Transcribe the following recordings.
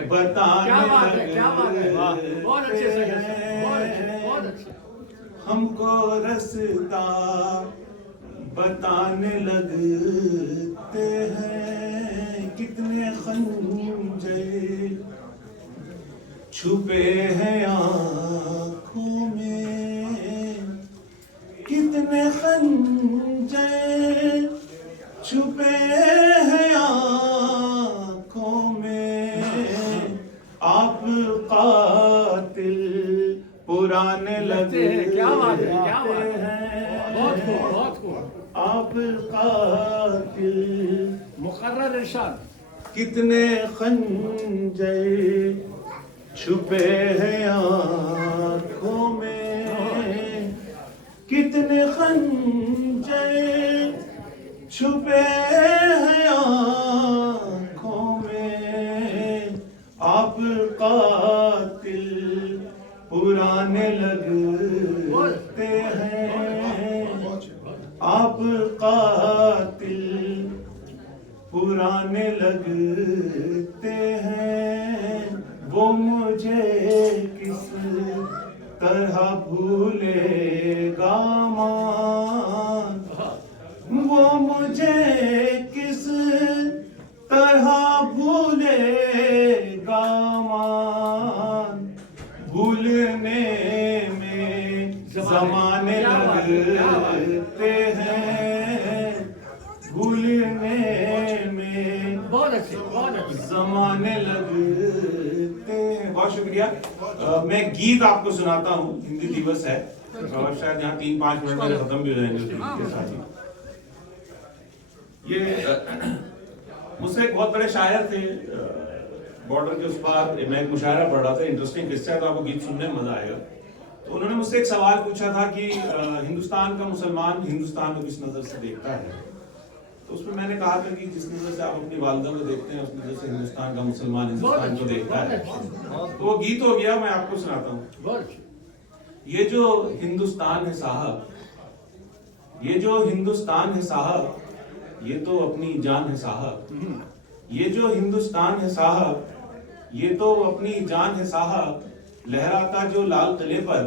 लगे। बताने क्या बात है, लगे। क्या बात है, वाह, बहुत अच्छे सर, बहुत अच्छे, बहुत अच्छे। हमको रास्ता बताने लगते हैं, कितने खंजर छुपे हैं आँखों में, कितने खंजर छुपे हैं आँखों में। आप कातिल पुराने लगते हैं। क्या बात है, क्या बात है, बहुत खूब, बहुत खूब। आप कातिल मुकर्रर इरशाद। कितने खंजर छुपे हैं आँखों में, कितने खंजर छुपे हैं आँखों में। आप कातिल पुराने लगते हैं, आप कातिल पुराने लगते हैं। वो मुझे किस तरह भूलेगा मान, वो मुझे किस तरह भूलेगा मान। भूलने में जमाने लगते हैं, भूलने में बहुत अच्छे, बहुत अच्छे। जमाने लगते हैं। बहुत शुक्रिया। मैं गीत आपको सुनाता हूँ। हिंदी दिवस है और शायद यहाँ 3-5 मिनट में खत्म भी हो जाएंगे उस गीत के साथ ही। ये मुझसे एक बहुत बड़े शायर थे, बॉर्डर के उस पार। मैं एक मुशायरा पढ़ रहा था, इंटरेस्टिंग किस्सा है, तो आपको गीत सुनने में मजा आएगा। तो उन्होंने मुझसे एक सवाल पूछा था कि हिंदुस्तान का मुसलमान हिंदुस्तान को किस नजर से देखता है। तो उसमें मैंने कहा था कि जिस नजर से आप अपनी वालिदा को देखते हैं, उस नजर से हिंदुस्तान का मुसलमान हिंदुस्तान को देखता है। तो वो गीत हो गया, मैं आपको सुनाता हूँ। ये जो हिंदुस्तान है साहब, ये जो हिंदुस्तान है साहब, ये तो अपनी जान है साहब। ये जो हिंदुस्तान है साहब, ये तो अपनी जान है साहब। लहराता जो लाल किले पर,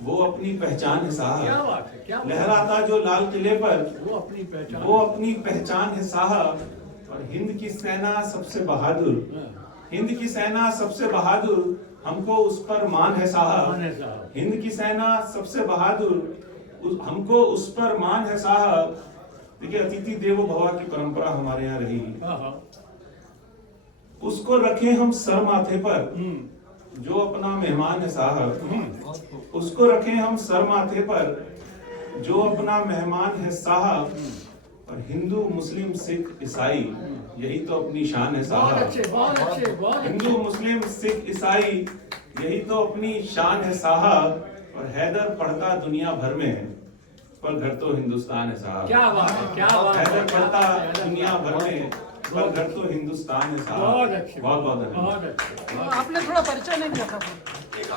वो अपनी पहचान है साहब। क्या बात है, क्या बात है। लहराता जो लाल किले पर, वो अपनी पहचान, वो अपनी पहचान है साहब। और हिंद की सेना सबसे बहादुर, हिंद की सेना सबसे बहादुर, हमको उस पर मान है साहब। हिंद की सेना सबसे बहादुर, हमको उस पर मान है साहब। देखिए, अतिथि देवो भव की परंपरा हमारे यहाँ रही। उसको रखे हम सर माथे पर, जो अपना मेहमान है साहब। उसको रखे हम सर माथे पर, जो अपना मेहमान है साहब। और हिंदू मुस्लिम सिख ईसाई, यही तो अपनी शान है साहब। बहुत अच्छे, बहुत अच्छे, बहुत हिंदू मुस्लिम सिख ईसाई, यही तो अपनी शान है साहब। और हैदर पढ़ता दुनिया भर में, पर घर तो हिंदुस्तान है साहब। क्या बात है, क्या बात है। हैदर पढ़ता दुनिया भर में, पर घर तो हिंदुस्तान है साहब। बहुत अच्छे, बहुत बहुत धन्यवाद। बहुत अच्छे। आपने थोड़ा परिचय नहीं दिया था। एक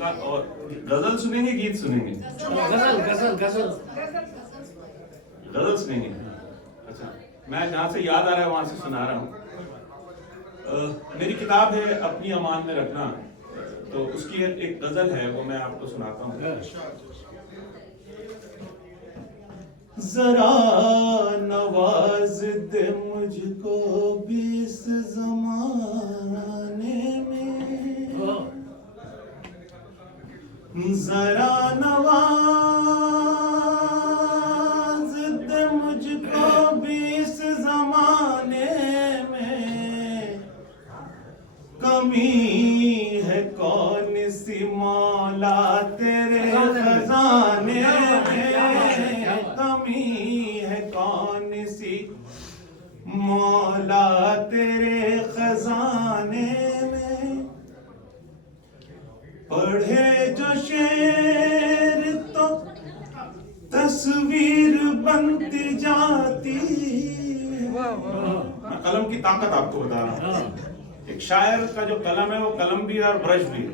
आध और गजल सुनेंगे, गीत सुनेंगे? गजल, गजल, गजल। गजल सुनेंगे। अच्छा, मैं जहाँ से याद आ रहा है वहां से सुना रहा हूँ। मेरी किताब है अपनी अमान में रखना, तो उसकी एक गजल है, वो मैं आपको सुनाता हूँ। जरा नवाज दे मुझको भी इस जमाने में, जरा नवाज दे मुझको भी इस जमाने में। कमी है कौन सी मौला तेरे खजाने में, कमी है कौन सी मौला तेरे खजाने में। पढ़े जो शेर तो तस्वीर बनती जाती। मैं कलम की ताकत आपको बता रहा हूँ। एक शायर का जो कलम है, वो कलम भी है और ब्रश भी है।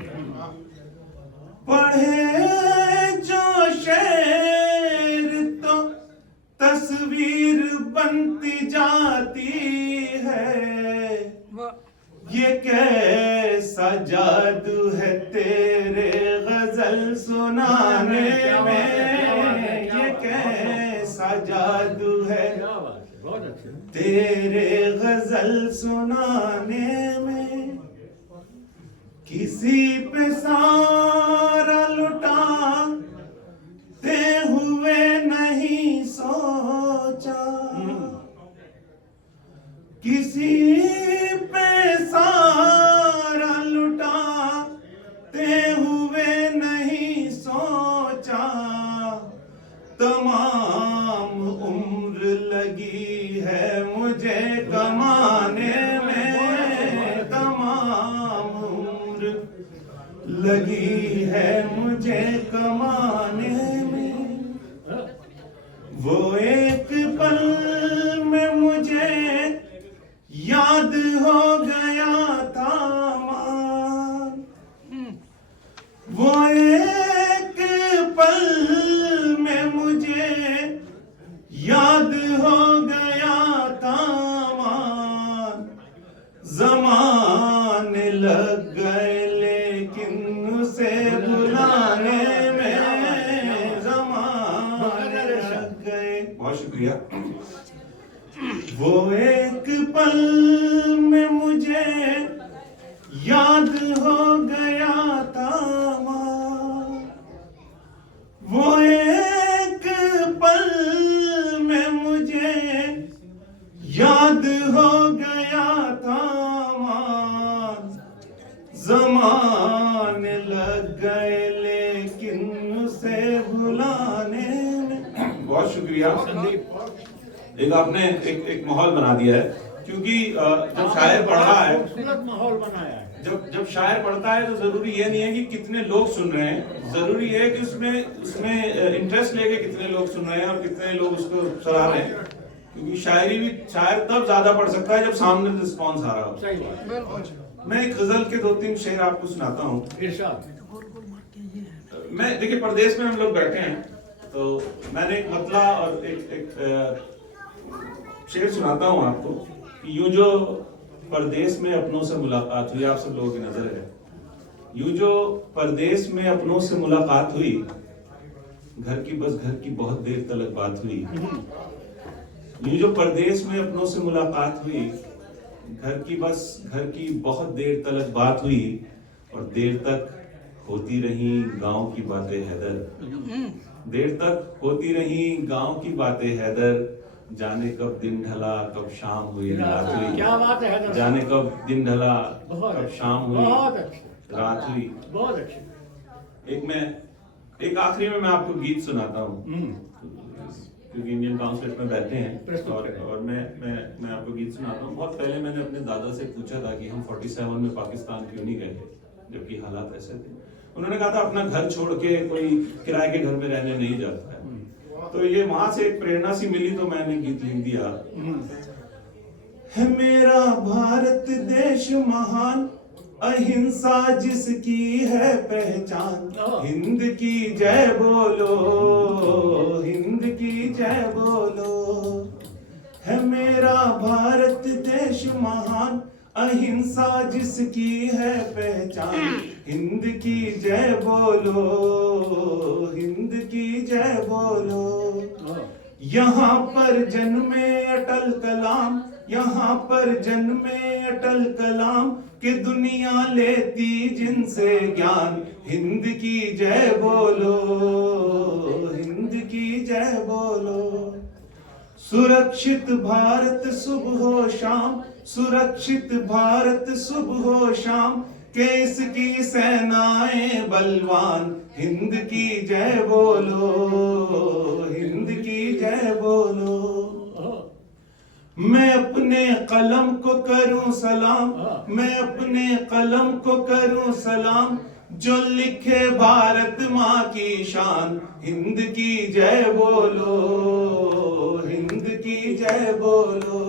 पढ़े जो शेर तो तस्वीर बनती जाती है। ये कैसा जादू है तेरे गजल सुनाने में, ये कैसा जादू है बहुत अच्छे। तेरे गजल सुनाने में। किसी पे सारा लुटाते हुए नहीं सोचा, किसी पे सारा लुटाते हुए नहीं सोचा। तमाम उम्र लगी है मुझे कमाने में, तमाम उम्र लगी है मुझे कमाने में। वो एक पल में मुझे याद हो गया था मान, वो एक पल में मुझे याद हो गया था मान। ज़माने लग गए लेकिन उसे बुलाने में, ज़माने लग गए। बहुत शुक्रिया। वो एक पल में मुझे याद हो गया था माँ, वो एक पल में मुझे याद हो गया था माँ। ज़माने लग गए लेकिन उसे बुलाने में। बहुत शुक्रिया संदीप। एक आपने एक माहौल बना दिया है, क्योंकि जब शायर पढ़ रहा है, खूबसूरत माहौल बनाया है। जब शायर पढ़ता है तो जरूरी ये नहीं है कि कितने लोग सुन रहे हैं, जरूरी है कि उसमें इंटरेस्ट लेके कितने लोग सुन रहे हैं और कितने लोग उसको सराह रहे हैं। क्योंकि शायरी भी शायर तब ज्यादा पढ़ सकता है जब सामने रिस्पॉन्स आ रहा हो। सही बात। मैं एक गजल के 2-3 शेर आपको सुनाता हूँ। इरशाद। मैं देखिए, परदेश में हम लोग बैठे हैं, तो मैंने एक मतला और एक शेर सुनाता हूँ आपको कि यूं जो परदेश में अपनों से मुलाकात हुई, आप सब लोगों की नजर है, यूं जो परदेश में अपनों से मुलाकात हुई, घर की बहुत देर तलक बात हुई। यूं जो परदेश में अपनों से मुलाकात हुई, घर की बहुत देर तलक बात हुई, और देर तक होती रही गांव की बातें हैदर, देर तक होती रही गांव की बातें हैदर। जाने कब दिन ढला कब शाम हुई रात हुई, क्या बात है हैदर। जाने कब दिन ढला कब शाम हुई रात हुई। बहुत अच्छे। एक आखिरी में मैं आपको गीत सुनाता हूँ, क्योंकि इंडियन काउंसिल में बैठे हैं, और मैं आपको गीत सुनाता हूँ। बहुत पहले मैंने अपने दादा से पूछा था कि हम 47 में पाकिस्तान क्यों नहीं गए, जबकि हालात ऐसे थे। उन्होंने कहा था अपना घर छोड़ के कोई किराए के घर में रहने नहीं जाता है। तो ये वहां से एक प्रेरणा सी मिली, तो मैंने गीत लिख दिया। है मेरा भारत देश महान, अहिंसा जिसकी है पहचान, हिंद की जय बोलो, हिंद की जय बोलो। है मेरा भारत देश महान, अहिंसा जिसकी है पहचान, हिंद की जय बोलो, हिंद की जय बोलो। यहाँ पर जन्मे अटल कलाम, यहाँ पर जन्मे अटल कलाम, कि दुनिया लेती जिनसे ज्ञान, हिंद की जय बोलो, हिंद की जय बोलो। सुरक्षित भारत सुबह शाम, सुरक्षित भारत सुबह शाम, के इसकी सेनाएं बलवान, हिंद की जय बोलो, हिंद की जय बोलो। मैं अपने कलम को करूं सलाम, मैं अपने कलम को करूं सलाम, जो लिखे भारत माँ की शान, हिंद की जय बोलो, हिंद की जय बोलो।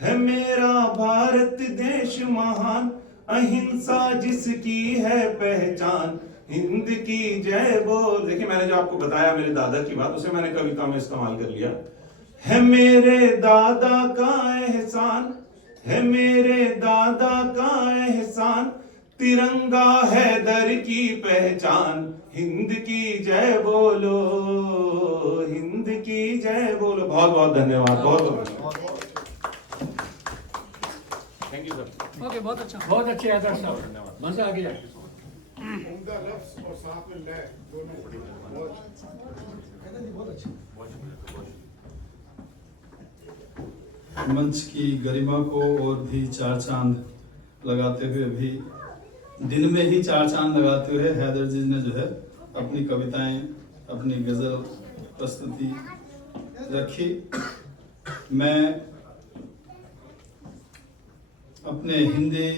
है मेरा भारत देश महान, अहिंसा जिसकी है पहचान, हिंद की जय बोल। देखिए, मैंने जो आपको बताया मेरे दादा की बात, उसे मैंने कविता में इस्तेमाल कर लिया। है मेरे दादा का एहसान, है मेरे दादा का एहसान, तिरंगा हैदर की पहचान, हिंद की जय बोलो, हिंद की जय बोलो। बहुत बहुत धन्यवाद, बहुत बहुत थैंक यू सर। ओके, बहुत अच्छे आदर्श साहब, मजा आ गया। उनका लफ्ज और साथ में लय दोनों बहुत अच्छे। मंच की गरिमा को और भी चार चांद लगाते हुए, अभी दिन में ही चार चांद लगाते हुए हैदर जी ने जो है अपनी कविताएं, अपनी गजल प्रस्तुति रखी। मैं अपने हिंदी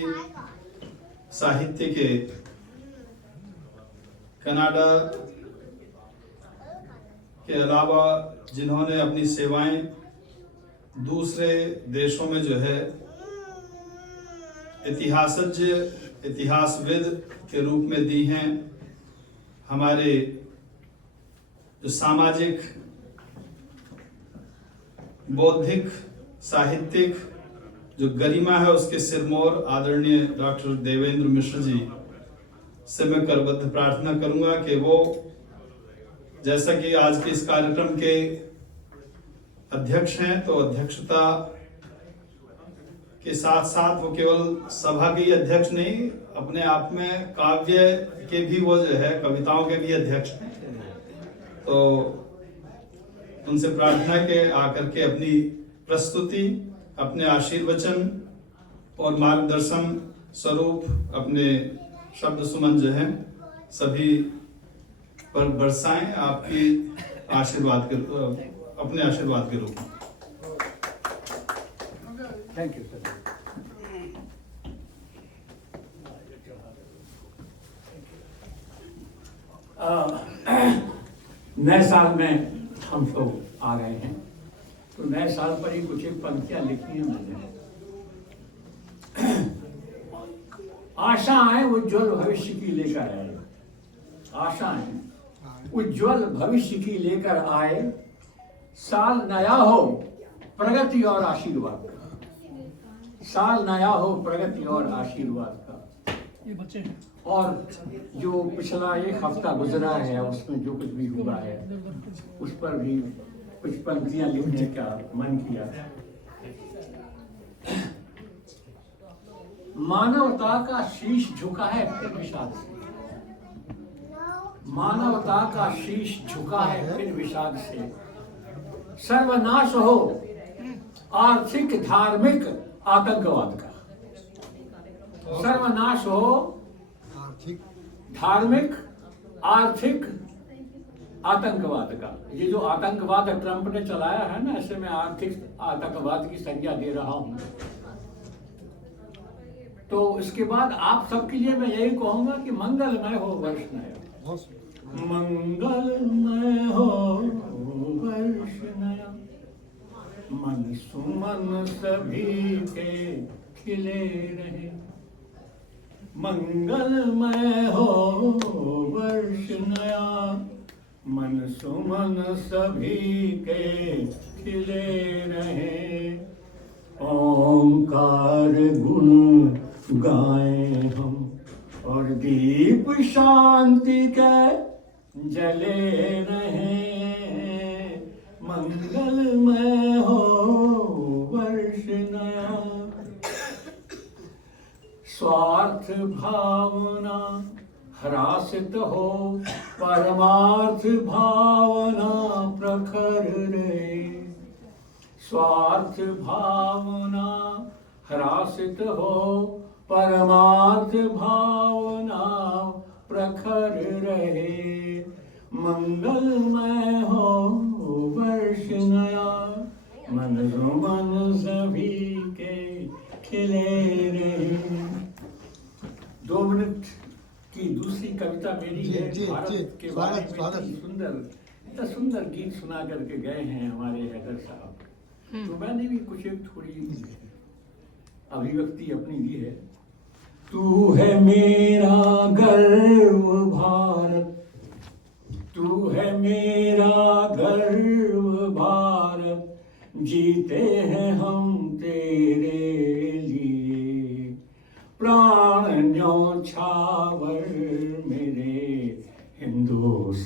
साहित्य के कनाडा के अलावा जिन्होंने अपनी सेवाएं दूसरे देशों में जो है इतिहासज्ञ, इतिहासविद के रूप में दी हैं, हमारे जो सामाजिक, बौद्धिक, साहित्यिक जो गरिमा है उसके सिरमौर आदरणीय डॉक्टर देवेंद्र मिश्र जी से मैं करबद्ध प्रार्थना करूंगा कि वो, जैसा कि आज के इस कार्यक्रम के अध्यक्ष हैं, तो अध्यक्षता के साथ साथ वो केवल सभा के ही अध्यक्ष नहीं, अपने आप में काव्य के भी वो जो है कविताओं के भी अध्यक्ष हैं। तो उनसे प्रार्थना के आकर के अपनी प्रस्तुति, अपने आशीर्वचन और मार्गदर्शन स्वरूप अपने शब्द सुमन जो हैं सभी पर बरसाएं आपकी आशीर्वाद के, अपने आशीर्वाद के रूप में। Thank you sir. नए साल में हम सब आ गए हैं, तो नए साल पर ही कुछ एक पंक्तियां लिखी हैं मैंने। आशाएं उज्ज्वल भविष्य की लेकर आए, आशाएं उज्ज्वल भविष्य की लेकर आए, साल नया हो प्रगति और आशीर्वाद का, साल नया हो प्रगति और आशीर्वाद का। ये बच्चे हैं। और जो पिछला एक हफ्ता गुजरा है उसमें जो कुछ भी हुआ है उस पर भी कुछ पंक्तियां लिखने का मन किया। मानवता का शीश झुका है फिर विषाद से, मानवता का शीश झुका है फिर विषाद से, सर्वनाश हो आर्थिक धार्मिक आतंकवाद का, सर्वनाश हो धार्मिक आर्थिक आतंकवाद का। ये जो आतंकवाद ट्रंप ने चलाया है ना, ऐसे मैं आर्थिक आतंकवाद की संज्ञा दे रहा हूं। तो इसके बाद आप सबके लिए मैं यही कहूंगा कि मंगलमय हो वर्ष नया, मंगलमय हो वर्ष नया, मन सुमन सभी के खिले रहे, मंगलमय हो वर्ष नया, मन सुमन सभी के खिले रहे, ओंकार गुण गाएं हम और दीप शांति के जले रहे, मंगलमय हो वर्ष नया। स्वार्थ भावना ह्रासित हो, परमार्थ भावना प्रखर रहे, स्वार्थ भावना ह्रासित हो, परमार्थ भावना प्रखर रहे, मंगलमय हो वर्ष नया, मन मन सभी के खिले रहे। 2 मिनट की दूसरी कविता मेरी है। भारत के बारे में इतना सुंदर गीत सुना करके गए हैं हमारे हैदर साहब, तो मैंने भी कुछ एक थोड़ी अभिव्यक्ति अपनी दी है। तू है मेरा गर्व भारत, तू है मेरा गर्व भारत, जीते हैं हम तेरे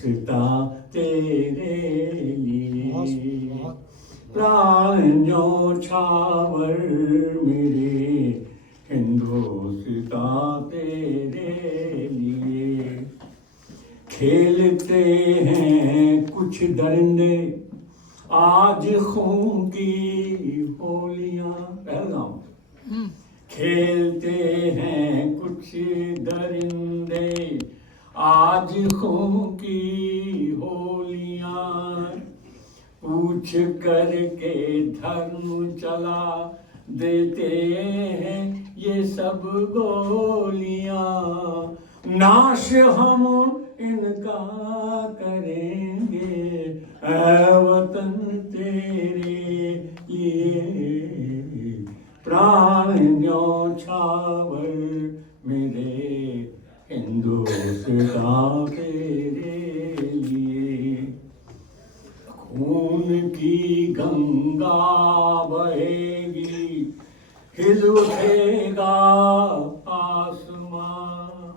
हिंदुस्तां तेरे लिए, प्राण न्योछावर मेरे हिंदुस्तां तेरे लिए। खेलते हैं कुछ दरिंदे आज खून की होलियां, पहलगाम। खेलते हैं कुछ दरिंदे आज खून की होलियां, पूछ करके धर्म चला देते हैं ये सब गोलियां। नाश हम इनका करेंगे ऐ वतन तेरे लिए, प्राण न्योछावर मेरे हिंदुस्तां तेरे लिए। खून की गंगा बहेगी हिल उठेगा आसमां,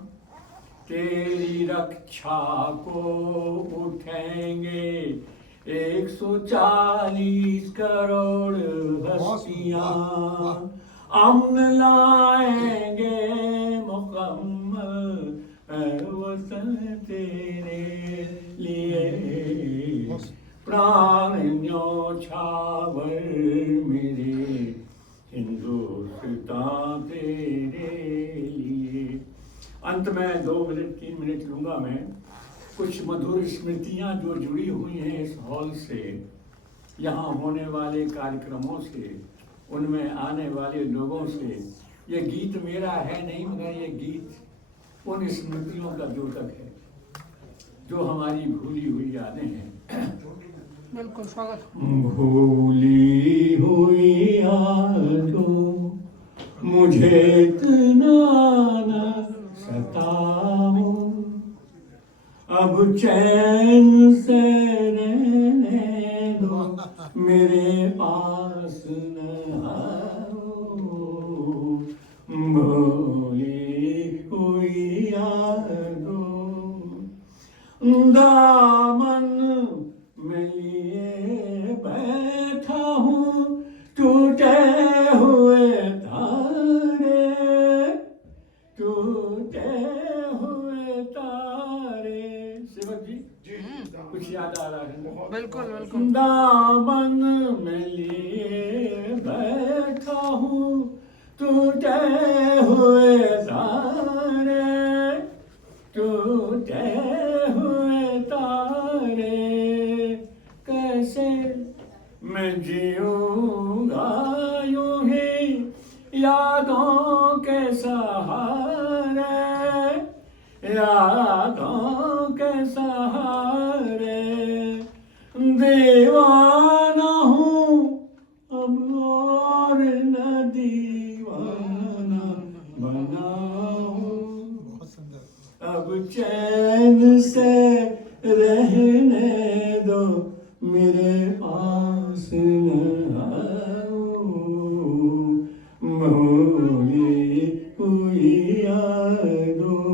तेरी रक्षा को उठेंगे 140 करोड़ हस्तियां। अमन लाएंगे मुकम्मल वतन तेरे लिए, प्राण न्योछावर मेरे हिंदुस्तां तेरे लिए। अंत में 2 मिनट 3 मिनट लूंगा मैं। कुछ मधुर स्मृतियां जो जुड़ी हुई हैं इस हॉल से, यहाँ होने वाले कार्यक्रमों से, उनमें आने वाले लोगों से। ये गीत मेरा है नहीं, मगर ये गीत उन स्मृतियों का द्योतक है जो हमारी भूली हुई यादें हैं। बिल्कुल स्वागत। भूली हुई यादों मुझे इतना न सताओ, अब चैन से रहने दो मेरे पास न आओ। भूली हुई यादों दामन में लिए बैठा हूँ, टूटे हुए तारे, टूटे हुए तारे। सेवक जी कुछ याद आ रहा है? बिल्कुल बिल्कुल। दामन में लिए बैठा हूँ, टूटे हुए तारे, टूटे हुए तारे। कैसे मैं जीऊंगा यूं ही यादों के सहारे, यादों के सहारे। दीवाना हूँ अब और न दीवाना बनाऊं, अब चैन से रहने दो मेरे पास न आओ। भूली हुई यादों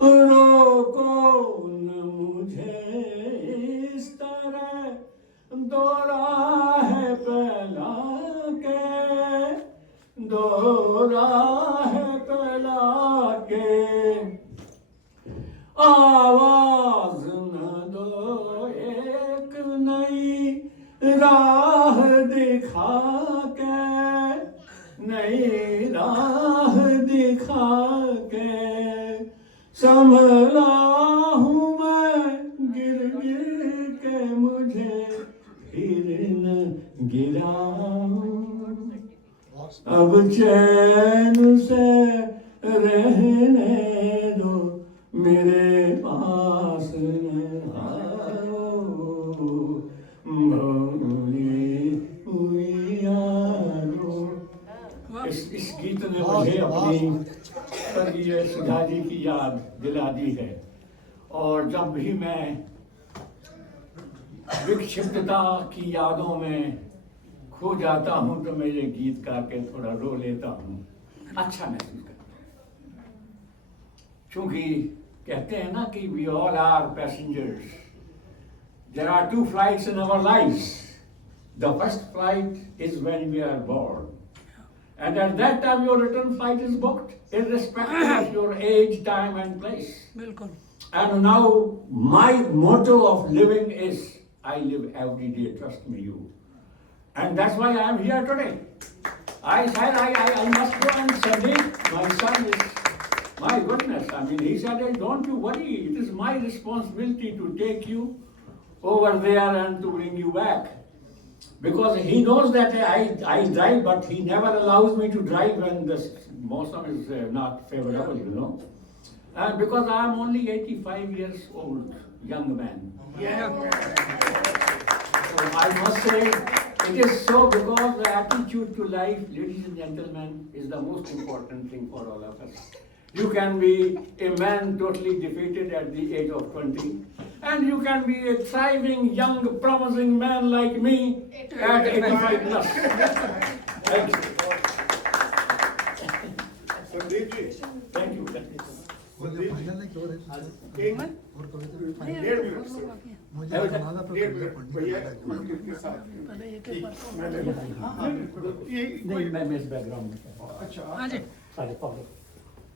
रोको न मुझे इस तरह, दो राह फैला के, दो राह फैला के। आवाज न दो एक नई राह दिखा के, नई राह दिखा के। संभला हूँ मैं गिर गिर के, मुझे फिर न गिराऊं। अब चैन से रहने दो मेरे पास न आओ। भूली हुई यादों। इस गीत ने मुझे अपनी स्वर्गीय सुधा जी की याद दिला दी है। और जब भी मैं विक्षिप्तता की यादों में खो जाता हूँ तो मैं ये गीत गा के थोड़ा रो लेता हूँ, अच्छा महसूस करता हूँ। क्योंकि कहते हैं ना कि we all are passengers. There are two flights in our lives. The first flight is when we are born. And at that time your return flight is booked, irrespective of your age, time and place. बिल्कुल And now my motto of living is, I live every day, trust me you. And that's why I am here today. I said I must go and Sandeep, my son is, my goodness, I mean, he said, hey, don't you worry, it is my responsibility to take you over there and to bring you back. Because he knows that I drive, but he never allows me to drive when the Mosam is not favorable, you know. And because I am only 85 years old, young man. So I must say, it is so because the attitude to life, ladies and gentlemen, is the most important thing for all of us. You can be a man totally defeated at the age of 20, and you can be a thriving, young, promising man like me at 85 plus. Thank you. Sandeep ji Thank you. Sandeep ji एक डेढ़ minute से डेढ़ minute भैया के साथ पहले एक एक बार नहीं, मैं इस बैकग्राउंड में। अच्छा हाँ जी सारे पब्लिक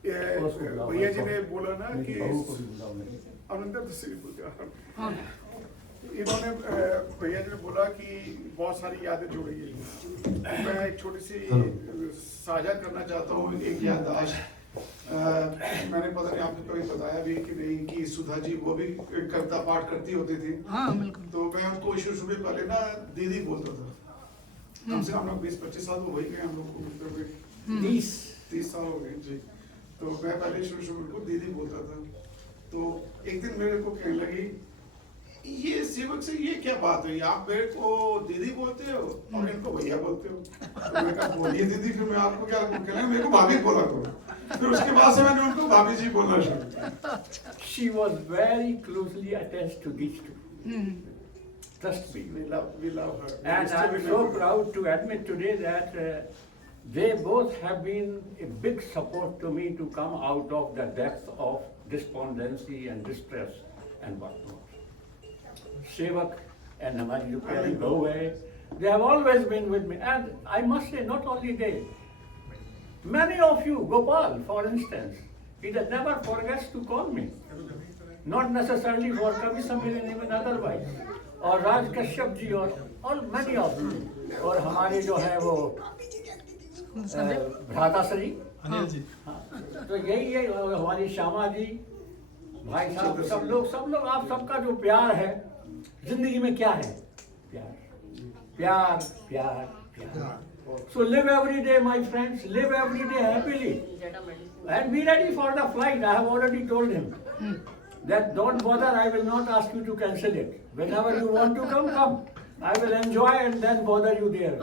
भैया जी ने बोला ना कि बहू को भी बुलाओ मेरे। अनंतर से हाँ इन्होंने भैया जी ने बोला कि बहुत सारी यादें जुड़ी हैं। मैं एक छोटी सी साझा करना चाहता हूँ एक याददाश्त। मैंने पता नहीं आपने कभी बताया भी कि नहीं कि सुधा जी वो भी कविता पाठ करती होती थी। हाँ बिल्कुल तो मैं उनको शुरू में पहले ना दीदी बोलता था। कम से कम हम लोग 20-25 साल तो हो ही गए हम लोग को मिलते हुए। 30 साल हो गए जी। तो मैं पहले शुरू में उनको दीदी बोलता था। तो एक दिन मेरे को कहने लगी, ये सेवक से ये क्या बात हुई, आप मेरे को दीदी बोलते हो और इनको भैया बोलते हो। तो मैं कहा बोलिए दीदी, फिर मैं आपको क्या कहना, मेरे को भाभी बोला करो। फिर उसके बाद से मैंने उनको भाभी जी बोलना शुरू किया। She was very closely attached to these two. Trust me. We love her. And I'm so proud to admit today that they both have been a big support to me to come out of the depth of despondency and distress and whatnot. Sevak and हमारी जो प्यारी बहू है, they have always been with me. And I must say, not only they, many of you, Gopal, for instance, he never forgets to call me. Not necessarily for Kavi Sammelan, even otherwise. और राज कश्यप जी और many of you. और हमारे जो है वो भ्राता श्री, तो यही है, और हमारी श्यामा जी, भाई साहब, सब लोग आप सबका जो प्यार है जिंदगी में, क्या है प्यार प्यार प्यार प्यार। So live every day, my friends, live every day happily and be ready for the flight. I have already told him that don't bother, I will not ask you to cancel it. Whenever you want to come, come. I will enjoy and then bother you there.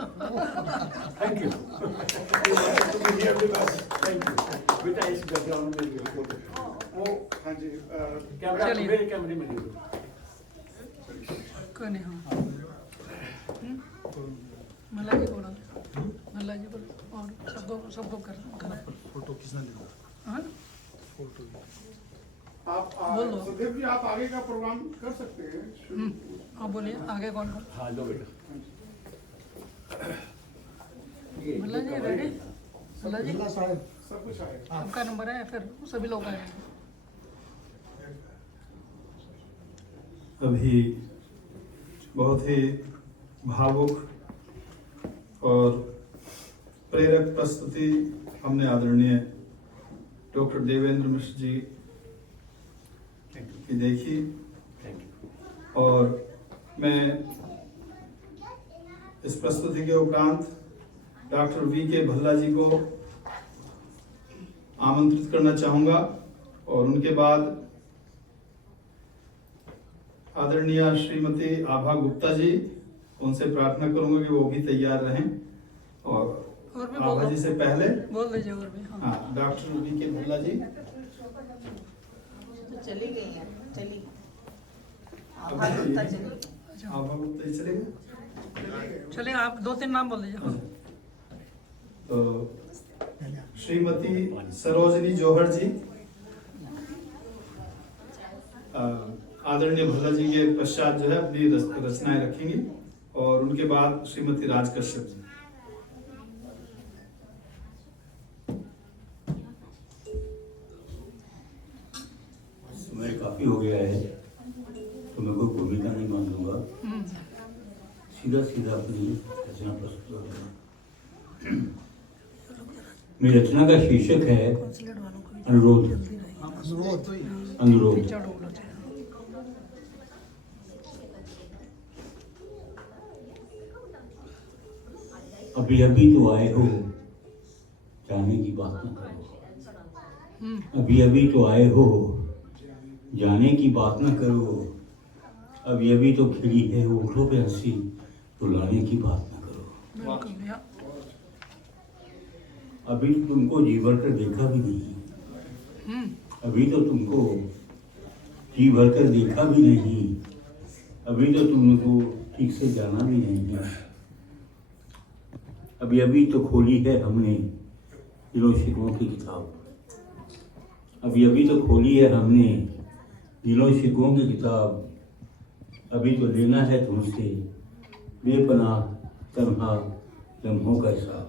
Thank you. Thank you. बेटा इस background में वो हाँ जी camera मेरे कैमरे में ले लो। कोई नहीं हाँ मल्ला जी बोला मल्ला जी बोला और सबको करना फोटो किसने लिया? हाँ आप बोल दो। सुदेव जी आप आगे का प्रोग्राम कर सकते हैं। आप बोलिए आगे कौन कौन हाँ लो बेटा। मल्ला जी रेडी मल्ला जी सब कुछ आएगा। आपका नंबर है फिर सभी लोग आएंगे। अभी बहुत ही भावुक और प्रेरक प्रस्तुति हमने आदरणीय डॉक्टर देवेंद्र मिश्र जी की देखी, और मैं इस प्रस्तुति के उपरांत डॉक्टर V.K. भल्ला जी को आमंत्रित करना चाहूँगा, और उनके बाद आदरणीय श्रीमती आभा गुप्ता जी, उनसे प्रार्थना करूंगा कि वो भी तैयार रहें। और भी आभा जी से पहले बोल दीजिए और भी हाँ डॉक्टर V.K. भल्ला जी चली गई है चली आभा गुप्ता जी चलेंगे। चलिए आप 2-3 नाम बोल दीजिए। तो श्रीमती सरोजनी जौहर जी, आदरणीय भल्ला जी के पश्चात जो है अपनी रचनाएं रखेंगी और उनके बाद श्रीमती राज कश्यप जी। समय काफी हो गया है तो मैं कोई भूमिका नहीं मान लूंगा, सीधा सीधा अपनी रचना प्रस्तुत करूंगा। मेरी रचना का शीर्षक है अनुरोध। अनुरोध। अभी अभी तो आए हो, जाने की बात न करो। अभी अभी तो आए हो, जाने की बात न करो। अभी अभी तो खिली है होठों पे हंसी, रुलाने की बात न करो। अभी तो तुमको जी भर कर देखा भी नहीं। अभी तो तुमको जी भर कर देखा भी नहीं। अभी तो तुमको ठीक से जाना भी नहीं है। अभी अभी तो खोली है हमने दिलों शिकवों की किताब। अभी अभी तो खोली है हमने दिलों शिकवों की किताब। अभी तो लेना है तुमसे बेपनाह तन्हा लम्हों का हिसाब।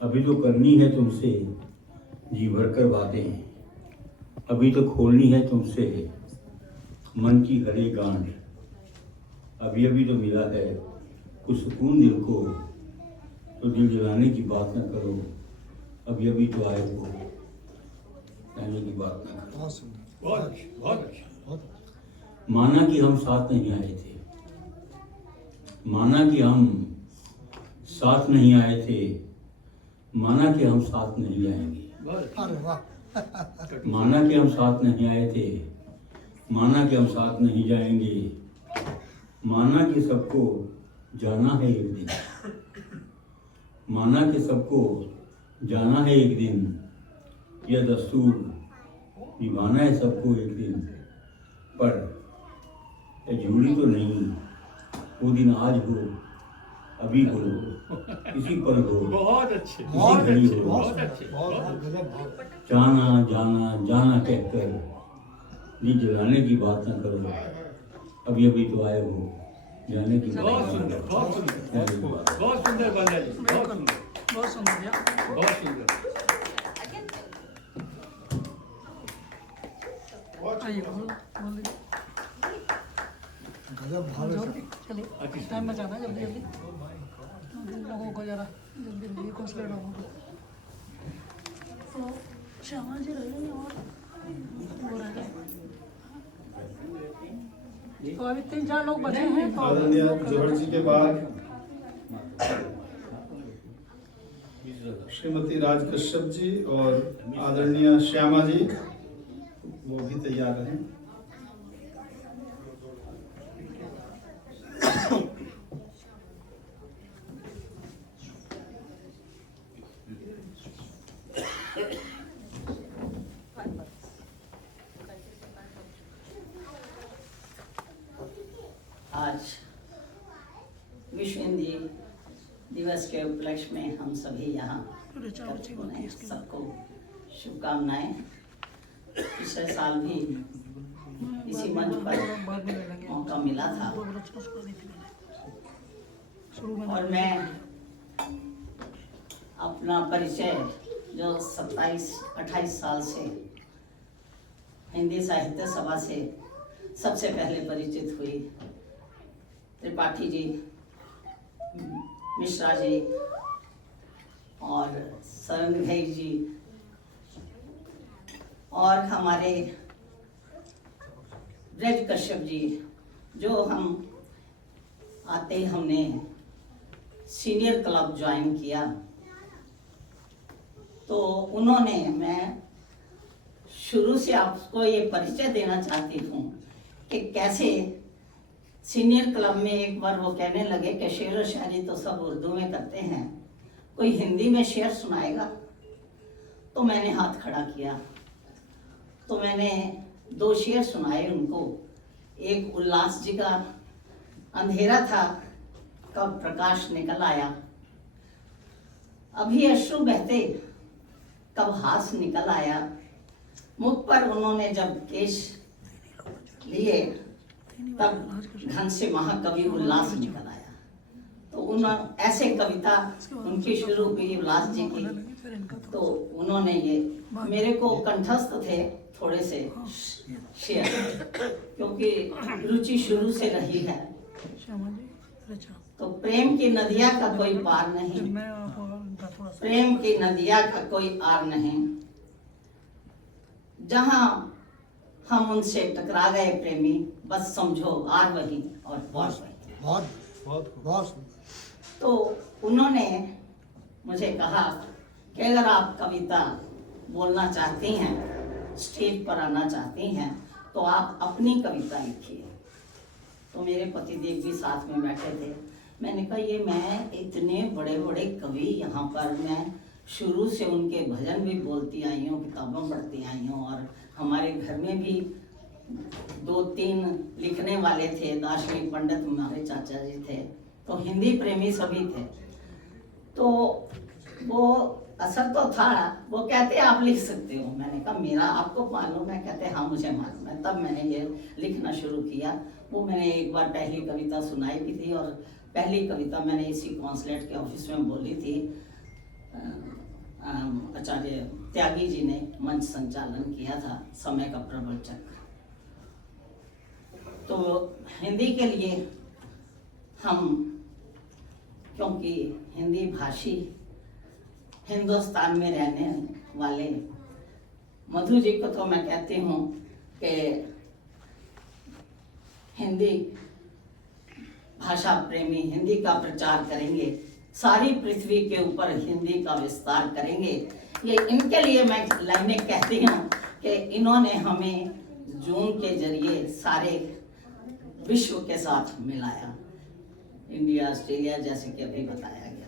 अभी तो करनी है तुमसे जी भर कर बातें। अभी तो खोलनी है तुमसे मन की हरे गांठ। अभी अभी तो मिला है कुछ सुकून दिल को, तो दिल जलाने की बात न करो। अभी अभी तो आए हो, जाने की बात न करो। बहुत अच्छा। माना कि हम साथ नहीं आए थे, माना कि हम साथ नहीं आए थे, माना कि हम साथ नहीं जाएंगे। माना कि हम साथ नहीं आए थे, माना कि हम साथ नहीं जाएंगे। माना कि सबको जाना है एक दिन, माना कि सबको जाना है एक दिन। यह दस्तूर निभाना है सबको एक दिन। पर यह झूठी तो नहीं, वो दिन आज हो, अभी हो, किसी पल हो, बहुत अच्छे, किसी घड़ी हो। बहुत अच्छे, बहुत जाना जाना जाना कहकर दिल जलाने की बात न करो। अभी अभी तो आए हो, जाने की बहुत सुंदर, बहुत सुंदर, बहुत सुंदर बाला जी, बहुत सुंदर, बहुत सुंदर यार। बहुत सुंदर। आइए बोल दीजिए। चलिए टाइम बचाना है जल्दी जल्दी लोगों को जरा जल्दी जल्दी कॉन्सलेट लोगों को। तो श्यामा जी रह गए और वो रह गए। तो अभी 3-4 लोग बचे हैं। तो आदरणीय जौहर जी के बाद श्रीमती राज कश्यप जी और आदरणीय श्यामा जी, वो भी तैयार रहें। आज विश्व हिंदी दिवस के उपलक्ष्य में हम सभी यहाँ सबको शुभकामनाएं। पिछले साल भी इसी मंच पर मौका मिला था और मैं अपना परिचय जो 27-28 साल से हिंदी साहित्य सभा से सबसे पहले परिचित हुई, त्रिपाठी जी, मिश्रा जी और सरंग जी और हमारे ब्रज कश्यप जी, जो हम आते ही हमने सीनियर क्लब ज्वाइन किया, तो उन्होंने, मैं शुरू से आपको ये परिचय देना चाहती हूँ कि कैसे सीनियर क्लब में एक बार वो कहने लगे कि शेर व शायरी तो सब उर्दू में करते हैं, कोई हिंदी में शेर सुनाएगा। तो मैंने हाथ खड़ा किया, तो मैंने 2 शेर सुनाए उनको। एक उल्लास जी का अंधेरा था कब प्रकाश निकल आया, अभी अश्रु बहते कब हास निकल आया। मुख पर उन्होंने जब केश लिए तब धन से महाकवि उल्लास निकल आया। तो उन्होंने ऐसे कविता उनकी शुरू हुई उल्लास जी की। तो उन्होंने ये मेरे को कंठस्थ थे थोड़े से शेयर, क्योंकि रुचि शुरू से रही है। तो प्रेम की नदिया का कोई पार नहीं, प्रेम की नदिया का कोई आर नहीं, जहां हम उनसे टकरा गए प्रेमी, बस समझो आर वही और पार वही। बहुत तो उन्होंने मुझे कहा कि अगर आप कविता बोलना चाहती हैं, स्टेज पर आना चाहती हैं, तो आप अपनी कविता लिखिए। तो मेरे पतिदेव भी साथ में बैठे थे। मैंने कहा ये मैं इतने बड़े बड़े कवि यहाँ पर, मैं शुरू से उनके भजन भी बोलती आई हूँ, किताबें पढ़ती आई हूँ, और हमारे घर में भी 2-3 लिखने वाले थे। दार्शनिक पंडित हमारे चाचा जी थे, तो हिंदी प्रेमी सभी थे। तो वो असर तो था, वो कहते आप लिख सकते हो। मैंने कहा मेरा आपको मालूम है? कहते हाँ मुझे मालूम है। तब मैंने ये लिखना शुरू किया। वो मैंने एक बार पहली कविता सुनाई भी थी, और पहली कविता मैंने इसी कॉन्सुलेट के ऑफिस में बोली थी। आचार्य त्यागी जी ने मंच संचालन किया था, समय का प्रवचक। तो हिंदी के लिए हम, क्योंकि हिंदी भाषी हिंदुस्तान में रहने वाले मधु जी को तो मैं कहती हूँ कि हिंदी भाषा प्रेमी हिंदी का प्रचार करेंगे, सारी पृथ्वी के ऊपर हिंदी का विस्तार करेंगे। ये इनके लिए मैं लाइनें कहती हूँ कि इन्होंने हमें जून के जरिए सारे विश्व के साथ मिलाया, इंडिया ऑस्ट्रेलिया जैसे कि अभी बताया गया।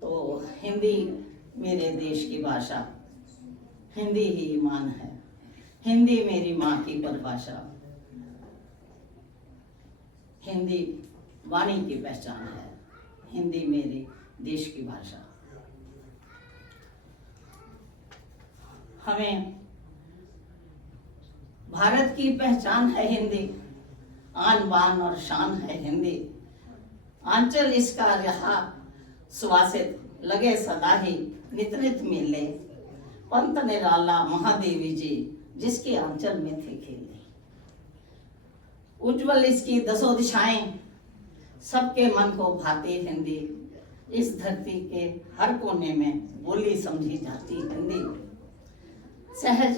तो हिंदी मेरे देश की भाषा, हिंदी ही ईमान है, हिंदी मेरी माँ की परिभाषा, हिंदी वाणी की पहचान है, हिंदी मेरे देश की भाषा। हमें भारत की पहचान है हिंदी, आन बान और शान है हिंदी। आंचल इसका रहा सुवासित, लगे सदा ही नित नित मेले। पंत निराला महादेवी जी, जिसके आंचल में थे खेले। उज्जवल इसकी 10 दिशाएं, सबके मन को भाती हिंदी। इस धरती के हर कोने में बोली समझी जाती हिंदी। सहज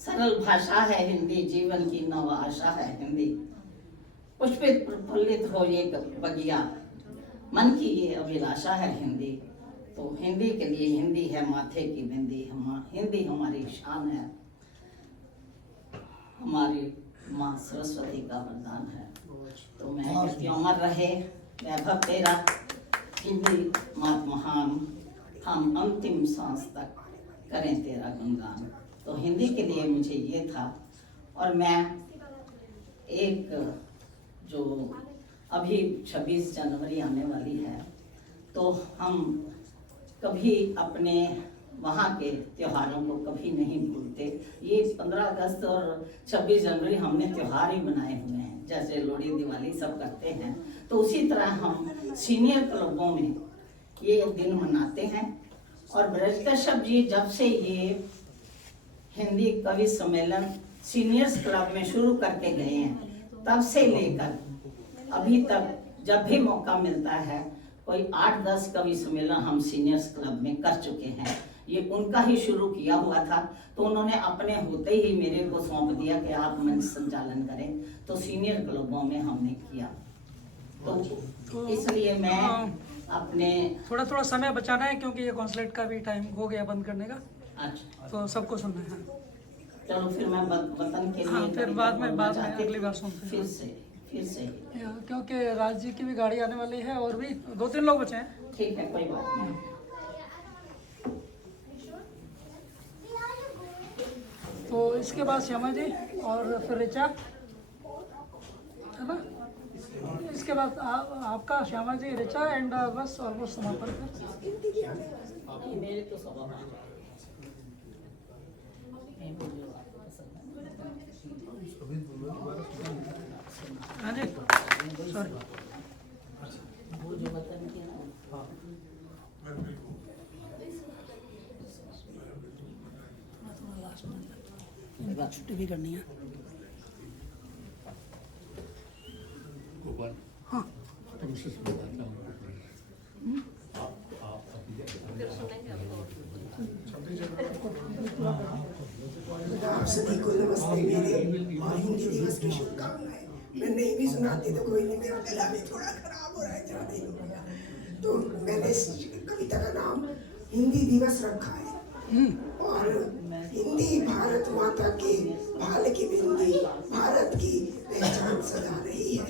सरल भाषा है हिंदी, जीवन की नव आशा है हिंदी। पुष्पित प्रफुल्लित हो ये बगिया, मन की ये अभिलाषा है हिंदी। तो हिंदी के लिए हिंदी है माथे की बिंदी, हिंदी हमारी शान है, हमारी माँ सरस्वती का वरदान है। तो मैं कहती हूँ अमर रहे वैभव तेरा, हिंदी मात महान, हम अंतिम सांस तक करें तेरा गुणगान। तो हिंदी के लिए मुझे ये था। और मैं एक जो अभी 26 जनवरी आने वाली है, तो हम कभी अपने वहाँ के त्योहारों को कभी नहीं भूलते। ये 15 अगस्त और 26 जनवरी हमने त्योहार ही बनाए हुए हैं, जैसे लोहड़ी दिवाली सब करते हैं। तो उसी तरह हम सीनियर क्लबों में ये दिन मनाते हैं। और ब्रज कश्यप जी जब से ये हिंदी कवि सम्मेलन सीनियर्स क्लब में शुरू करके गए हैं, तब से लेकर अभी तक जब भी मौका मिलता है, कोई 8-10 कवि सम्मेलन हम सीनियर्स क्लब में कर चुके हैं। ये उनका ही शुरू किया हुआ था, तो उन्होंने अपने होते ही मेरे को सौंप दिया कि आप मंच संचालन करें। तो सीनियर क्लबों में हमने किया। तो इसलिए मैं अपने थोड़ा समय बचाना है, क्योंकि ये कॉन्सुलेट का भी टाइम हो गया बंद करने का। अच्छा, तो सबको सुनना है। चलो फिर मैं वतन के लिए हाँ, फिर बाद में अगली बार सुनते हैं। फिर से क्योंकि राज जी की भी गाड़ी आने वाली है, और भी 2-3 लोग बचे हैं। ठीक है, कोई बात नहीं। तो इसके बाद श्यामा जी और फिर ऋचा, है ना? इसके बाद आपका श्यामा जी, ऋचा एंड बस ऑलमोस्ट समापन कर। मेरे तो स्वभाव हाँ जी सॉरी वो जो वतन के छुट्टी भी करनी है। गोपाल हाँ तुमसे बताता हूँ आप सभी को नमस्ते मेरे और हिंदी दिवस की शुभकामनाएं। मैं नहीं भी सुनाती तो कोई नहीं, मेरा गला भी थोड़ा खराब हो रहा है, ज़्यादा ही हो गया। तो मैंने इस कविता का नाम हिंदी दिवस रखा है। और हिंदी भारत माता के भाल की बिंदी, भारत की पहचान सजा रही है।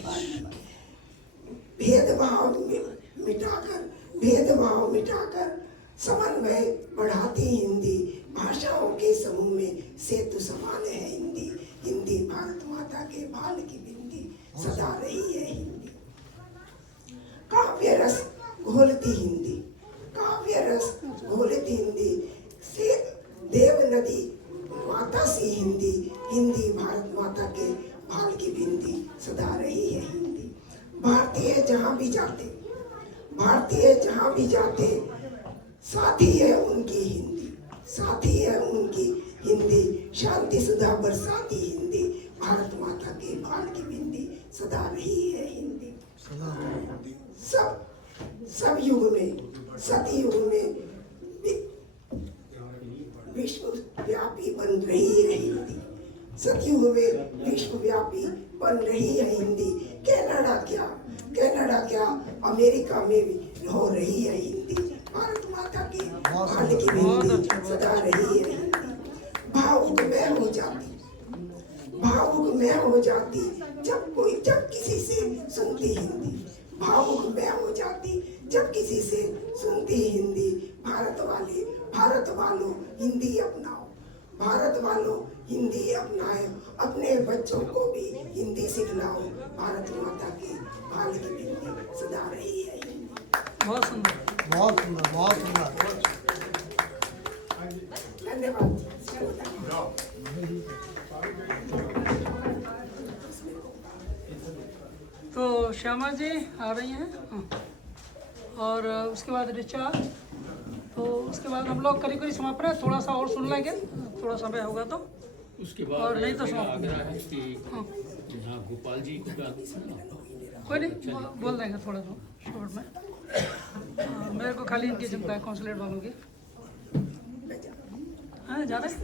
भेदभाव मिटाकर समन्वय बढ़ाती हिंदी, भाषाओं के समूह में सेतु समान है हिंदी। हिंदी भारत माता के भाल की बिंदी सदा रही है हिंदी। काव्य रस घोलती हिंदी, काव्य रस घोलती हिंदी से देव नदी माता सी हिंदी। हिंदी भारत माता के भाल की बिंदी सदा रही है हिंदी। भारतीय जहाँ भी जाते, भारतीय जहाँ भी जाते, साथी है उनकी हिंदी, साथी है उनकी हिंदी। शांति सुधा बरसाती हिंदी, भारत माता के भाल की बिंदी सदा रही है हिंदी। सब युग में, सतयुग में विश्वव्यापी बन रही है हिंदी। सतयुग में विश्वव्यापी बन रही है हिंदी। कनाडा क्या अमेरिका में भी हो रही है हिंदी। भारत माता की भाल की बिंदी सदा रही है हिंदी। भावुक मैं हो जाती जब किसी से सुनती हिंदी। भावुक मैं हो जाती जब किसी से सुनती हिंदी। भारत वालों हिंदी अपनाओ, भारत वालों हिंदी अपनाए, अपने बच्चों को भी हिंदी सिखलाओ। भारत माता की भाल की बिंदी सदा रही है हिंदी। बहुत सुंदर। बहुत सुंदर, बहुत सुंदर। धन्यवाद। तो श्यामा जी आ रही हैं। हाँ। और उसके बाद ऋचा, तो उसके बाद हम लोग करीब करीब समाप्त है। थोड़ा सा और सुन लेंगे, थोड़ा समय होगा तो। उसके बाद और नहीं तो मेरा समाप्त। आग्रह है कि हाँ यहाँ गोपाल जी का कोई नहीं, बोल देंगे थोड़ा सा शॉर्ट में। मेरे को खाली इनकी चिंता है, कॉन्सुलेट वालों की। हाँ जा रहे हैं?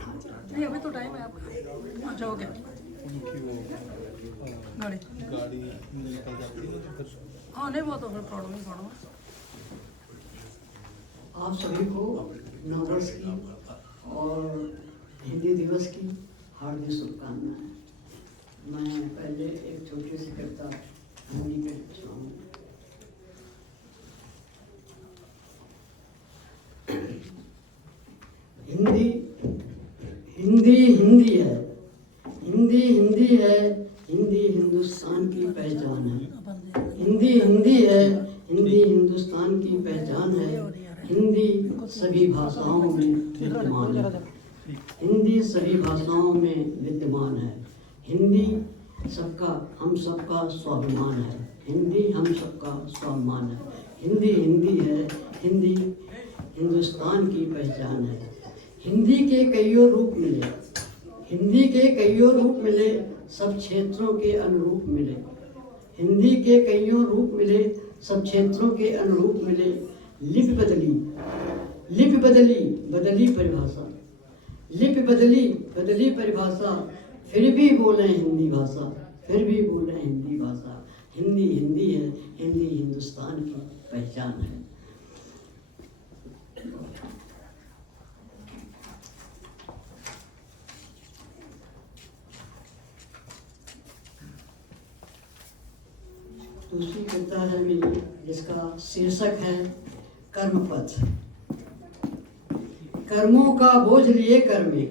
नहीं अभी तो टाइम है आपका। अच्छा ओके। गाड़ी निकल जाती है। हाँ नहीं वो तो फिर प्रॉब्लम ही प्रॉब्लम है। आप सभी को नववर्ष की और हिंदी दिवस की हार्दिक शुभकामनाएं। मैं पहले एक छोटी सी कविता हिंदी में सुनाऊं। हिंदी हिंदी हिंदी है, हिंदी हिंदी है, हिंदी हिंदुस्तान की पहचान है। हिंदी हिंदी है, हिंदी हिंदुस्तान की पहचान है। हिंदी सभी भाषाओं में विद्यमान है, हिंदी सभी भाषाओं में विद्यमान है। हिंदी हम सबका स्वाभिमान है, हिंदी हम सबका स्वाभिमान है। हिंदी हिंदी है, हिंदी हिंदुस्तान की पहचान है। हिंदी के कईयों रूप मिले, हिंदी के कईयों रूप मिले, सब क्षेत्रों के अनुरूप मिले। हिंदी के कईयों रूप मिले, सब क्षेत्रों के अनुरूप मिले। लिपि बदली बदली परिभाषा, लिपि बदली परिभाषा, फिर भी बोले हिंदी भाषा, फिर भी बोले हिंदी भाषा। हिंदी हिंदी है, हिंदी हिंदुस्तान की पहचान है। दूसरी कविता है मेरी, जिसका शीर्षक है कर्मपथ। कर्मों का बोझ लिए कर में,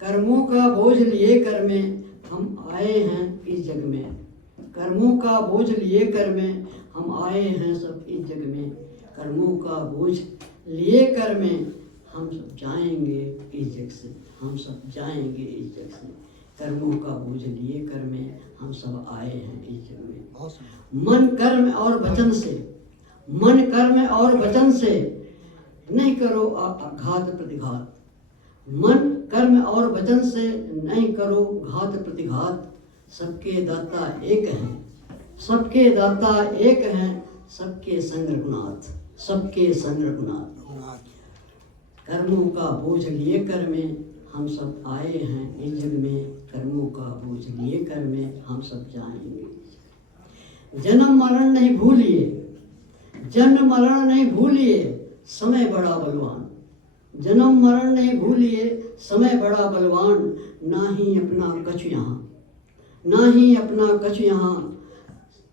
कर्मों का बोझ लिए कर में हम आए हैं इस जग में। कर्मों का बोझ लिए कर में हम आए हैं सब इस जग में। कर्मों का बोझ लिए कर में हम सब जाएंगे इस जग से, हम सब जाएंगे इस जग से। कर्मों का बोझ लिए कर में हम सब आए हैं इस जग में। बहुत सुंदर। मन कर्म और वचन से, मन कर्म और वचन से नहीं करो घात प्रतिघात। मन कर्म और वचन से नहीं करो घात प्रतिघात। सबके दाता एक हैं, सबके दाता एक हैं, सबके संग रघुनाथ, सबके संग रघुनाथ। कर्मों का बोझ लिए कर में हम सब आए हैं इस जग में। कर्मों का बोझ लिए कर में हम सब जाएंगे। जन्म मरण नहीं भूलिए, जन्म मरण नहीं भूलिए, समय बड़ा बलवान। जन्म मरण नहीं भूलिए, समय बड़ा बलवान। ना ही अपना कछ यहाँ, ना ही अपना कछ यहाँ,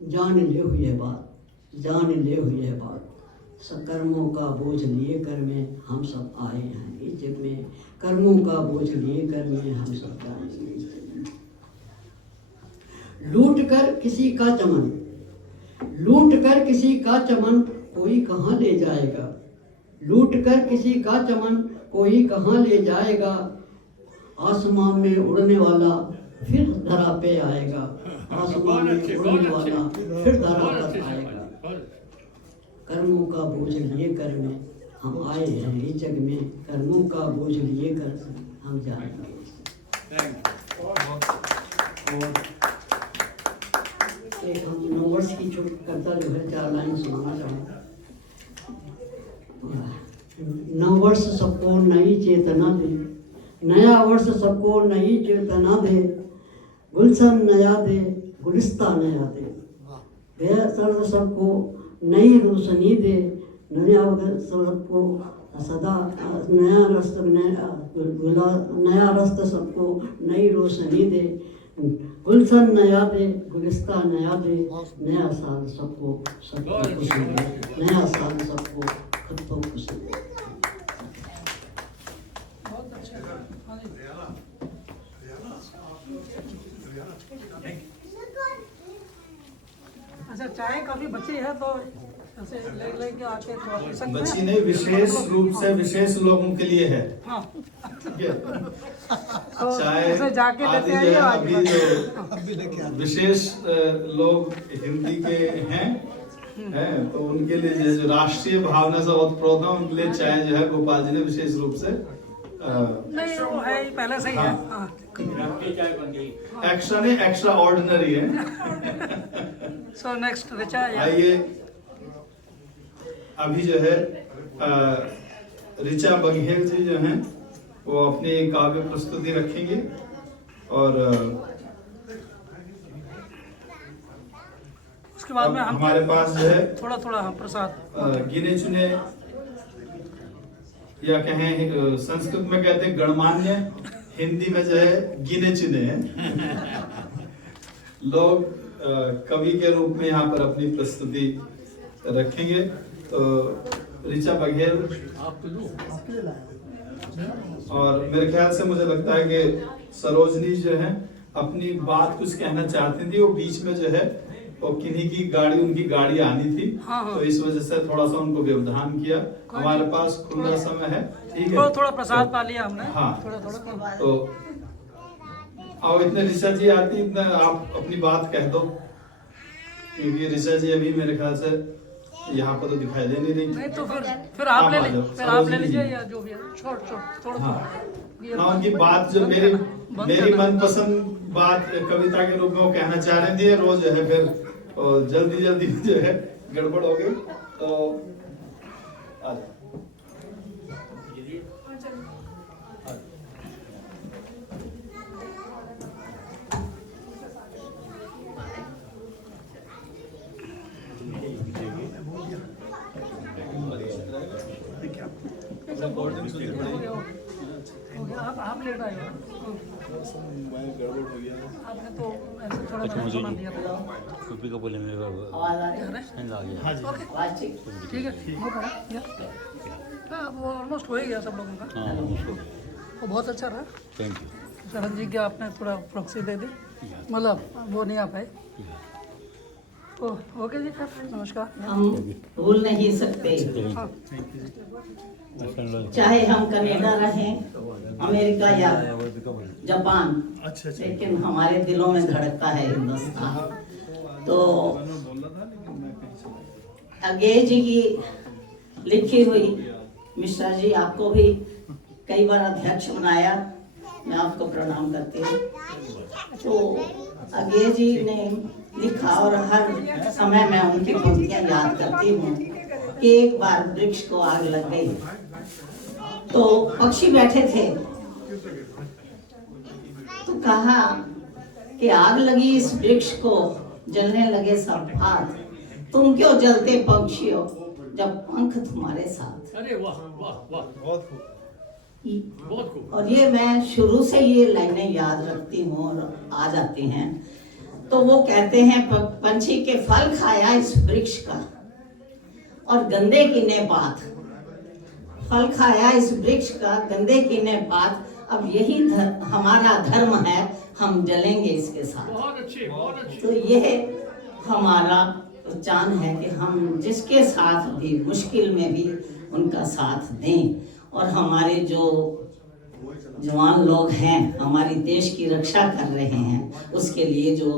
जान ले हुई है बात, जान ले हुई है बात। कर्मों का बोझ लिए कर में हम सब आए हैं इस जग में। कर्मों का बोझ लिए कर में हम सब जाएंगे इस जग में। लूट कर किसी का चमन, लूट कर किसी का चमन कोई कहाँ ले जाएगा। लूट कर किसी का चमन कोई कहाँ ले जाएगा। आसमान में उड़ने वाला फिर धरा पे आएगा। आसमान में उड़ने वाला फिर धरा पर आएगा। कर्मों का बोझ लिए कर में हम आए हैं इस जग में। कर्मों का बोझ लिए कर हम जाएंगे। और एक हम 9 वर्ष की छोटी कविता जो है 4 लाइन सुनाना चाहूँगा। 9 वर्ष सबको नई चेतना दे, नया वर्ष सबको नई चेतना दे। गुलशन नया दे, गुलिस्ता नया दे। बेसर्द सबको नई रोशनी दे, नया सबको सदा नया रास्ता, नया रास्ता सबको नई रोशनी दे। गुलशन नया दे, गुलिस्ता नया दे। नया साल सबको खुशी दे, नया साल सबको खुशी दे। बहुत अच्छा। अच्छा, चाय काफी बची है तो ऐसे लेके आके थोड़ा पी सकते हैं। बच्ची नहीं, विशेष रूप से विशेष लोगों के लिए है। हाँ। ठीक है। तो चाय ऐसे जाके आदि लेते जो है आइए अभी जो विशेष लोग हिंदी के हैं तो उनके लिए जो राष्ट्रीय भावना से ओतप्रोत है उनके लिए चाय जो है गोपाल जी ने विशेष रूप से नहीं वो है पहले से ही है। हाँ। एक्स्ट्रा नहीं, एक्स्ट्रा ऑर्डिनरी है। So next Richa. आइए अभी जो है ऋचा बघेल जी जो हैं वो अपनी काव्य प्रस्तुति रखेंगे। और उसके बाद में हमारे पास जो है थोड़ा थोड़ा प्रसाद गिने चुने या कहें संस्कृत में कहते हैं गणमान्य, हिंदी में जो है गिने चुने हैं लोग कवि के रूप में यहाँ पर अपनी प्रस्तुति रखेंगे। तो ऋचा बघेल और मेरे ख्याल से मुझे लगता है कि सरोजनी जो है अपनी बात कुछ कहना चाहती थी, वो बीच में जो है वो किन्हीं की गाड़ी, उनकी गाड़ी आनी थी। हाँ। तो इस वजह से थोड़ा सा उनको व्यवधान किया। हमारे पास खुला समय है, ठीक है। थोड़ा प्रसाद पा लिया हमने। हाँ। थोड़ा तो आओ, इतने ऋचा जी आती, इतना आप अपनी बात कह दो, क्योंकि ऋचा जी अभी मेरे ख्याल से यहाँ पर तो दिखाई दे नहीं रही। नहीं तो फिर आप ले लीजिए, फिर आप ले लीजिए या जो भी है शॉर्ट थोड़ा। हाँ, उनकी बात जो मेरी मनपसंद बात कविता के रूप में वो कहना चाह रही थी, रोज जो है फिर जल्दी जल्दी जो है गड़बड़ हो गई। तो आ जाओ। आप लेट आए आपने तो ऐसे थोड़ा सुना दिया था। को बोले मेरे आवाज आ रही है? आवाज ठीक है, हो पाया। हाँ, वो ऑलमोस्ट हो ही गया सब लोगों का। वो बहुत अच्छा रहा। Thank you. शरद जी के आपने थोड़ा प्रॉक्सी दे दी, मतलब वो नहीं आ पाए। ओके जी, नमस्कार। हम भूल नहीं सकते, हाँ। चाहे हम कनाडा रहें अमेरिका या जापान, लेकिन हमारे दिलों में धड़कता है हिंदुस्तान। तो अगेय जी की लिखी हुई, मिश्रा जी आपको भी कई बार अध्यक्ष बनाया, मैं आपको प्रणाम करती हूँ। तो अगेय जी ने लिखा और हर समय मैं उनकी पंक्तियां याद करती हूँ कि एक बार वृक्ष को आग लग गई तो पक्षी बैठे थे, तो कहा कि आग लगी इस वृक्ष को, जलने लगे सब हाथ, तुम क्यों जलते पक्षियों जब पंख तुम्हारे साथ। अरे वाह वाह वाह, बहुत खूब, बहुत खूब। और ये मैं शुरू से ये लाइनें याद रखती हूँ और आ जाती हैं। तो वो कहते हैं पंछी के फल खाया इस वृक्ष का और गंदे की ने बात, फल खाया इस वृक्ष का, गंदे की ने बात, अब यही हमारा धर्म है, हम जलेंगे इसके साथ। बहुत अच्छे, बहुत अच्छे। तो यह हमारा पहचान है कि हम जिसके साथ भी मुश्किल में भी उनका साथ दें। और हमारे जो जवान लोग हैं, हमारी देश की रक्षा कर रहे हैं, उसके लिए जो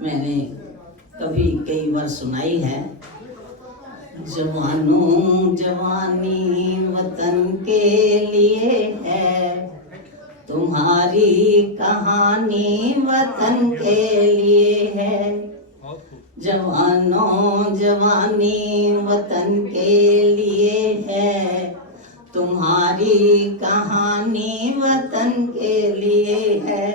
मैंने कभी कई बार सुनाई है, जवानों जवानी वतन के लिए है, तुम्हारी कहानी वतन के लिए है। जवानों जवानी वतन के लिए है, तुम्हारी कहानी वतन के लिए है।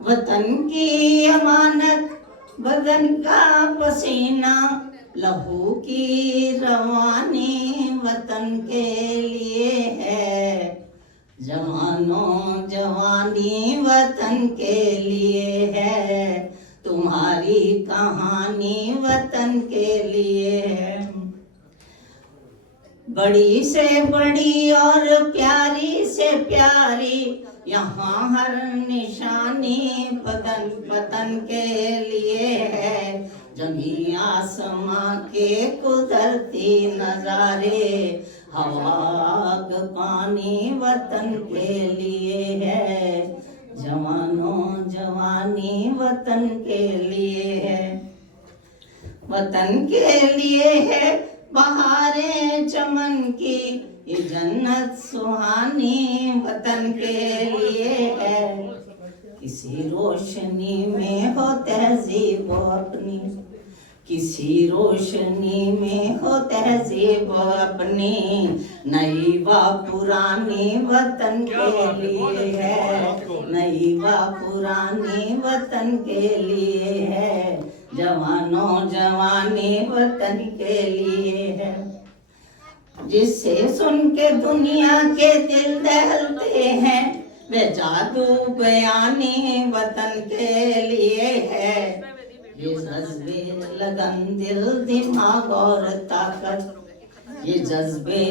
वतन की अमानत बदन का पसीना, लहू की रवानी वतन के लिए है। जवानों जवानी वतन के लिए है, तुम्हारी कहानी वतन के लिए है। बड़ी से बड़ी और प्यारी से प्यारी यहाँ हर निशानी वतन के लिए है। जमी आसमां के कुदरती नजारे, हवा पानी वतन के लिए है। जवानों जवानी वतन के लिए है, वतन के लिए है। बहारें चमन की ये जन्नत सुहानी वतन के लिए है। किसी रोशनी में हो तहजीब अपनी, किसी रोशनी में हो तहजीब अपनी, नई व पुरानी वतन के लिए है। नई व पुरानी वतन के लिए है। जवानों जवानी वतन के लिए है। जिससे सुन के दुनिया के दिल दहलते हैं, वे जादू बयानी वतन के लिए है। ये जज्बे लगन दिल दिमाग और ताकत, ये जज्बे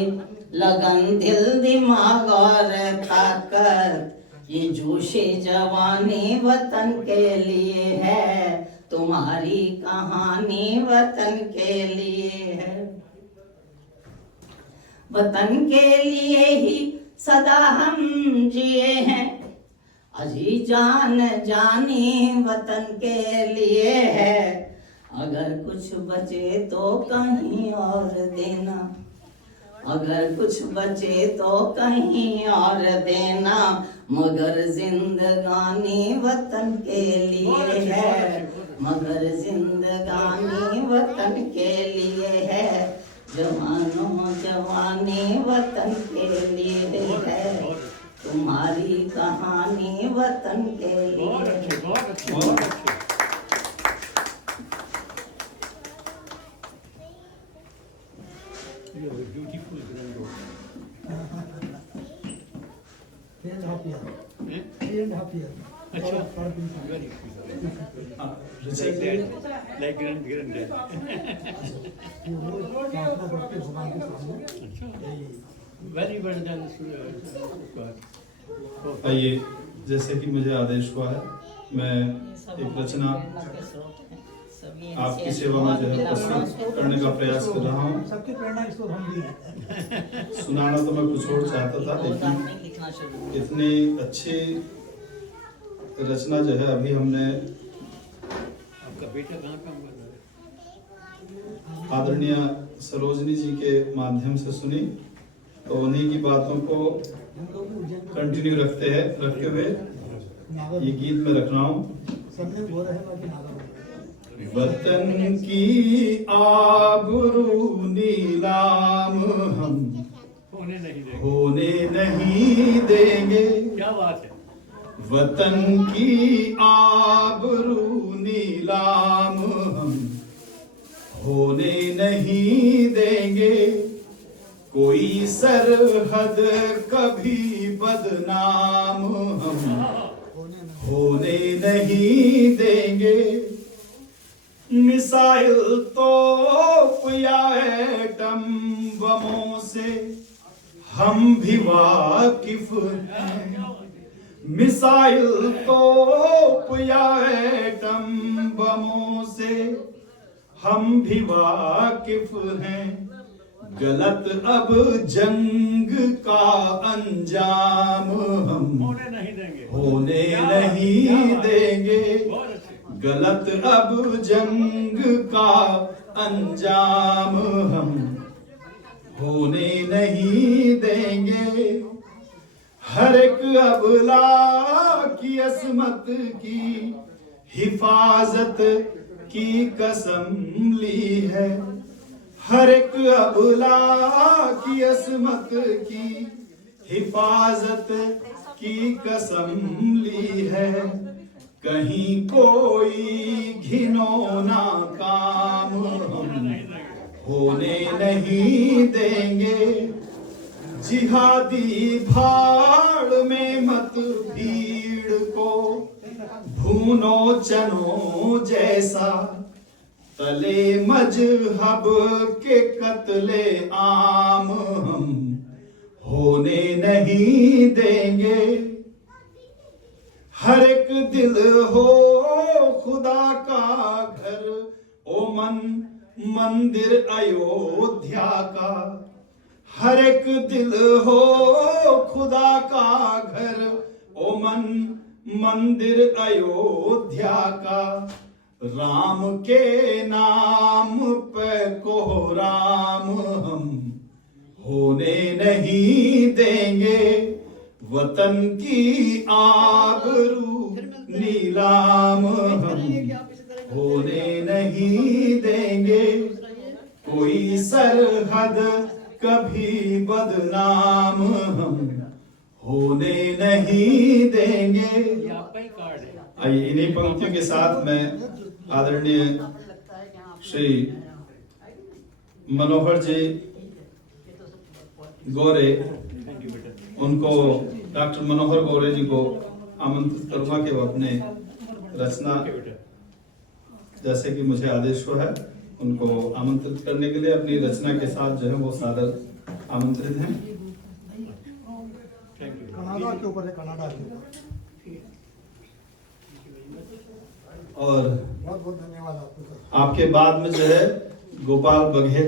लगन दिल दिमाग और ताकत, ये जोशे जवानी वतन के लिए है। तुम्हारी कहानी वतन के लिए है। वतन के लिए ही सदा हम जिए हैं, अजी जान जानी वतन के लिए है। अगर कुछ बचे तो कहीं और देना, अगर कुछ बचे तो कहीं और देना, मगर जिंदगानी वतन के लिए है। मगर जिंदगानी वतन के लिए है। जवानों जवानी वतन के लिए है। तुम्हारी कहानी वतन के लिए है। बहुत अच्छे, बहुत अच्छे। You have a beautiful granddaughter. 3.5 years. 3.5 years. अच्छा, very good. Like that, like granddad. अच्छा, very well done, Sukar. आइए, जैसे कि मुझे आदेश हुआ है, मैं एक रचना सभी आपकी सेवा में जो है प्रस्तुत करने का प्रयास कर रहा हूँ। सबकी प्रेरणा स्रोत हम भी हैं। सुनाना तो मैं कुछ और चाहता था, बहुत लेकिन आपने लिखना शुरू किया। इतनी अच्छी रचना जो है अभी हमने आपका बेटा कहाँ काम कर रहा है? आदरणीय सरोजनी जी के माध्यम से सुनी, तो उन्हीं की बातों को कंटिन्यू रखते हुए ये गीत में रख रहा हूँ। सबने बोल रहे हैं बाकी नागा वतन की आबरू नीलाम हम होने नहीं देंगे। क्या बात है। वतन की आबरू नीलाम हम होने नहीं देंगे। कोई सरहद कभी बदनाम हम होने नहीं देंगे। मिसाइल तोप या एटम बमों से हम भी वाकिफ हैं। मिसाइल तोप या एटम बमों से हम भी वाकिफ हैं। गलत अब जंग का अंजाम हम होने नहीं देंगे। होने नहीं देंगे। गलत अब जंग का अंजाम हम होने नहीं देंगे। हर एक अबला की असमत की हिफाजत की कसम ली है। हर एक अबला की असमत की हिफाजत की कसम ली है। कहीं कोई घिनौना काम हम होने नहीं देंगे। जिहादी भाड़ में मत भीड़ को भूनो चनो जैसा। तले मजहब के कत्ले आम हम होने नहीं देंगे। हर एक दिल हो खुदा का घर, ओ मंदिर अयोध्या का। हर एक दिल हो खुदा का घर, ओ मंदिर अयोध्या का। राम के नाम पे कोहराम हम होने नहीं देंगे। वतन की आबरू नीलाम हम होने नहीं देंगे। कोई सरहद कभी बदनाम हम होने नहीं देंगे। ये आपका ही कार्ड है। आइए इन्हीं पंक्तियों के साथ मैं आदरणीय श्री मनोहर जी गौरे, उनको डॉक्टर मनोहर गौरे जी को आमंत्रित करूंगा कि वो अपने रचना जैसे कि मुझे आदेश हुआ है उनको आमंत्रित करने के लिए अपनी रचना के साथ जो है वो सादर आमंत्रित हैं। कनाडा के ऊपर है, कनाडा के ऊपर। और बहुत बहुत धन्यवाद आपको। आपके बाद में जो है गोपाल बघेल